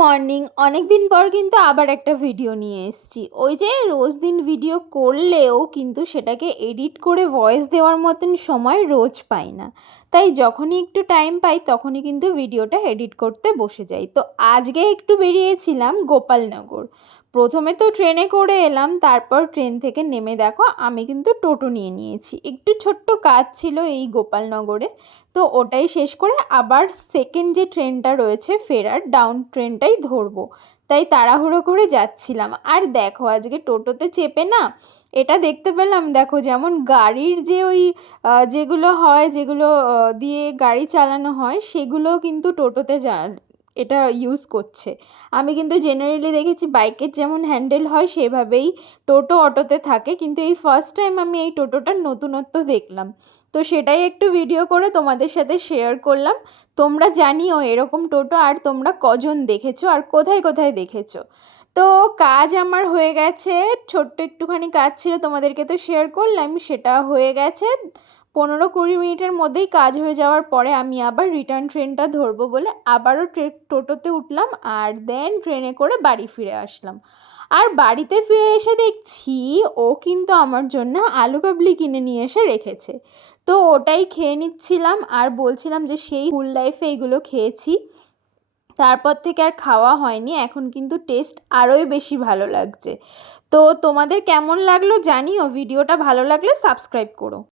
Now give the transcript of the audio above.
Morning. অনেক দিন পর কিন্তু আবার একটা ভিডিও নিয়ে এসেছি। ওই যে রোজ দিন ভিডিও করলেও কিন্তু সেটাকে এডিট করে ভয়েস দেওয়ার মতন সময় রোজ পাই না, তাই যখনই একটু টাইম পাই তখনই কিন্তু ভিডিওটা এডিট করতে বসে যাই। তো আজকে একটু বেরিয়েছিলাম গোপালনগর। প্রথমে তো ট্রেনে করে এলাম, তারপর ট্রেন থেকে নেমে দেখো আমি কিন্তু টোটো নিয়ে নিয়েছি। একটু ছোট্ট কাজ ছিল এই গোপালনগরে, তো ওটাই শেষ করে আবার সেকেন্ড যে ট্রেনটা রয়েছে ফেরার ডাউন ট্রেনটাই ধরবো, তাই তাড়াহুড়ো করে যাচ্ছিলাম। আর দেখো আজকে টোটোতে চেপে না এটা দেখতে পেলাম, দেখো যেমন গাড়ির যে ওই যেগুলো হয়, যেগুলো দিয়ে গাড়ি চালানো হয় সেগুলো কিন্তু টোটোতে এটা ইউজ করছে। আমি কিন্তু জেনারেলি দেখেছি বাইকের যেমন হ্যান্ডেল হয় সেভাবেই টোটো অটোতে থাকে, কিন্তু এই ফার্স্ট টাইম আমি এই টোটোটার নতুনত্ব দেখলাম। তো সেটাই একটু ভিডিও করে তোমাদের সাথে শেয়ার করলাম। তোমরা জানিও এরকম টোটো আর তোমরা কজন দেখেছো আর কোথায় কোথায় দেখেছো। তো কাজ আমার হয়ে গেছে, ছোট্ট একটুখানি কাজ ছিল তোমাদেরকে তো শেয়ার করলাম, সেটা হয়ে গেছে। 15-20 মিনিটের মধ্যেই কাজ হয়ে যাওয়ার পরে আমি আবার রিটার্ন ট্রেনটা ধরবো বলে আবারও টোটোতে উঠলাম, আর দেন ট্রেনে করে বাড়ি ফিরে আসলাম। আর বাড়িতে ফিরে এসে দেখছি ও কিন্তু আমার জন্য আলু কাবলি কিনে নিয়ে এসে রেখেছে। তো ওটাই খেয়ে নিচ্ছিলাম আর বলছিলাম যে সেই স্কুল লাইফে এগুলো খেয়েছি, তারপর থেকে আর খাওয়া হয়নি। এখন কিন্তু টেস্ট আরোই বেশি ভালো লাগছে। তো তোমাদের কেমন লাগলো জানিও, ভিডিওটা ভালো লাগলে সাবস্ক্রাইব করো।